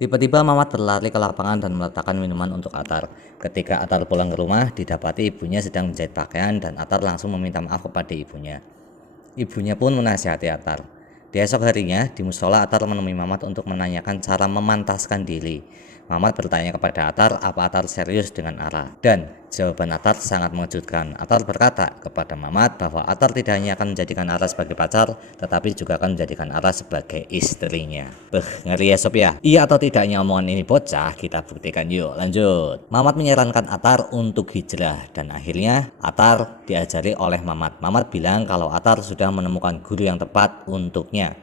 Tiba-tiba Mamat berlari ke lapangan dan meletakkan minuman untuk Atar. Ketika Atar pulang ke rumah, didapati ibunya sedang menjahit pakaian dan Atar langsung meminta maaf kepada ibunya. Ibunya pun menasihati Atar. Di esok harinya, di musola Atar menemui Mamat untuk menanyakan cara memantaskan diri. Mamat bertanya kepada Atar apa Atar serius dengan Ara. Dan jawaban Atar sangat mengejutkan. Atar berkata kepada Mamat bahwa Atar tidak hanya akan menjadikan Ara sebagai pacar, tetapi juga akan menjadikan Ara sebagai istrinya. Ngeri ya sob ya? Iya atau tidaknya omongan ini bocah, kita buktikan yuk. Lanjut. Mamat menyarankan Atar untuk hijrah dan akhirnya Atar diajari oleh Mamat. Mamat bilang kalau Atar sudah menemukan guru yang tepat untuknya,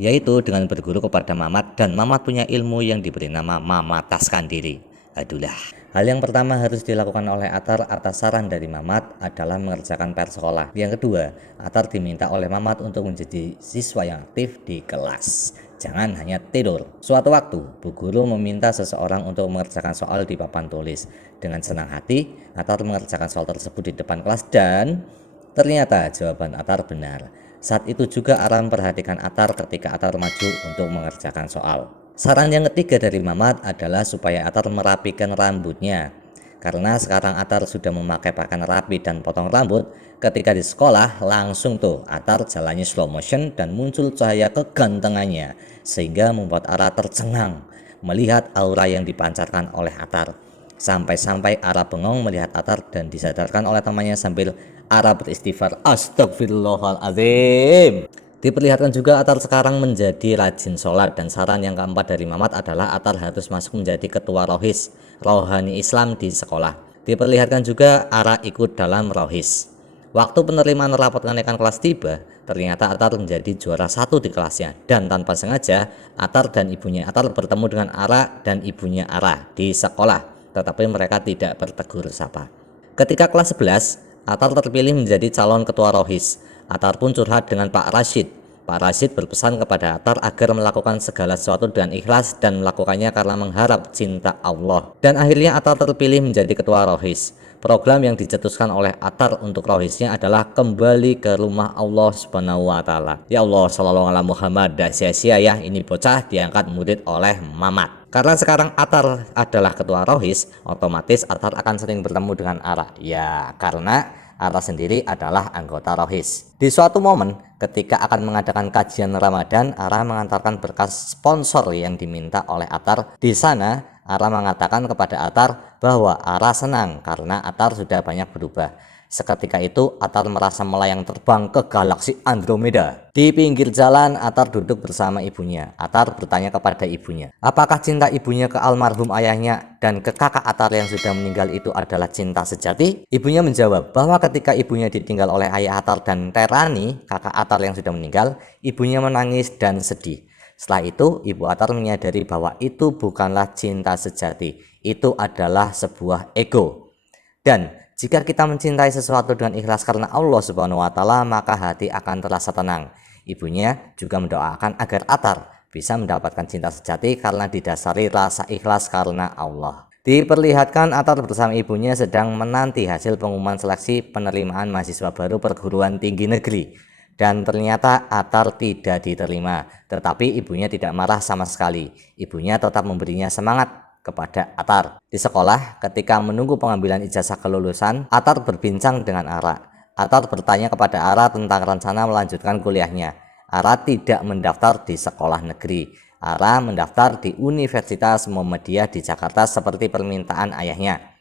yaitu dengan berguru kepada Mamat, dan Mamat punya ilmu yang diberi nama memataskan diri. Adulah. Hal yang pertama harus dilakukan oleh Atar atas saran dari Mamat adalah mengerjakan PR sekolah. Yang kedua, Atar diminta oleh Mamat untuk menjadi siswa yang aktif di kelas. Jangan hanya tidur. Suatu waktu, Bu Guru meminta seseorang untuk mengerjakan soal di papan tulis. Dengan senang hati, Atar mengerjakan soal tersebut di depan kelas dan ternyata jawaban Atar benar. Saat itu juga Ara memperhatikan Atar ketika Atar maju untuk mengerjakan soal. Saran yang ketiga dari Mamat adalah supaya Atar merapikan rambutnya. Karena sekarang Atar sudah memakai pakaian rapi dan potong rambut, ketika di sekolah langsung tuh Atar jalannya slow motion dan muncul cahaya kegantengannya, sehingga membuat Ara tercengang melihat aura yang dipancarkan oleh Atar. Sampai-sampai Ara bengong melihat Atar dan disadarkan oleh temannya sambil Ara beristighfar, astagfirullahaladzim. Diperlihatkan juga Atar sekarang menjadi rajin sholat, dan saran yang keempat dari Mamat adalah Atar harus masuk menjadi ketua rohis, rohani Islam di sekolah. Diperlihatkan juga Ara ikut dalam rohis. Waktu penerimaan rapot kenaikan kelas tiba, ternyata Atar menjadi juara 1 di kelasnya, dan tanpa sengaja Atar dan ibunya Atar bertemu dengan Ara dan ibunya Ara di sekolah. Tetapi mereka tidak bertegur sapa. Ketika kelas 11, Atar terpilih menjadi calon ketua rohis. Atar pun curhat dengan Pak Rashid. Pak Rashid berpesan kepada Atar agar melakukan segala sesuatu dengan ikhlas dan melakukannya karena mengharap cinta Allah. Dan akhirnya Atar terpilih menjadi ketua rohis. Program yang dicetuskan oleh Atar untuk rohisnya adalah kembali ke rumah Allah Subhanahu wa Ta'ala. Ya Allah, Shallallahu Alaihi Muhammad. Dah sia-sia ya, ini bocah diangkat murid oleh Mamat. Karena sekarang Atar adalah ketua rohis, otomatis Atar akan sering bertemu dengan Ara. Ya, karena Ara sendiri adalah anggota rohis. Di suatu momen, ketika akan mengadakan kajian Ramadan, Ara mengantarkan berkas sponsor yang diminta oleh Atar. Di sana, Ara mengatakan kepada Atar bahwa Ara senang karena Atar sudah banyak berubah. Seketika itu Atar merasa melayang terbang ke galaksi Andromeda. Di pinggir jalan Atar duduk bersama ibunya. Atar bertanya kepada ibunya, apakah cinta ibunya ke almarhum ayahnya dan ke kakak Atar yang sudah meninggal itu adalah cinta sejati? Ibunya menjawab bahwa ketika ibunya ditinggal oleh ayah Atar dan Terani, kakak Atar yang sudah meninggal, ibunya menangis dan sedih. Setelah itu, Ibu Atar menyadari bahwa itu bukanlah cinta sejati, itu adalah sebuah ego. Dan jika kita mencintai sesuatu dengan ikhlas karena Allah Subhanahu wa Ta'ala, maka hati akan terasa tenang. Ibunya juga mendoakan agar Atar bisa mendapatkan cinta sejati karena didasari rasa ikhlas karena Allah. Diperlihatkan Atar bersama ibunya sedang menanti hasil pengumuman seleksi penerimaan mahasiswa baru perguruan tinggi negeri. Dan ternyata Atar tidak diterima, tetapi ibunya tidak marah sama sekali. Ibunya tetap memberinya semangat kepada Atar. Di sekolah, ketika menunggu pengambilan ijazah kelulusan, Atar berbincang dengan Ara. Atar bertanya kepada Ara tentang rencana melanjutkan kuliahnya. Ara tidak mendaftar di sekolah negeri. Ara mendaftar di Universitas Muhammadiyah di Jakarta seperti permintaan ayahnya.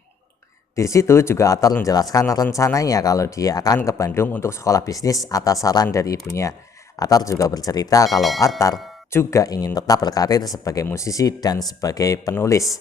Di situ juga Atar menjelaskan rencananya kalau dia akan ke Bandung untuk sekolah bisnis atas saran dari ibunya. Atar juga bercerita kalau Atar juga ingin tetap berkarir sebagai musisi dan sebagai penulis.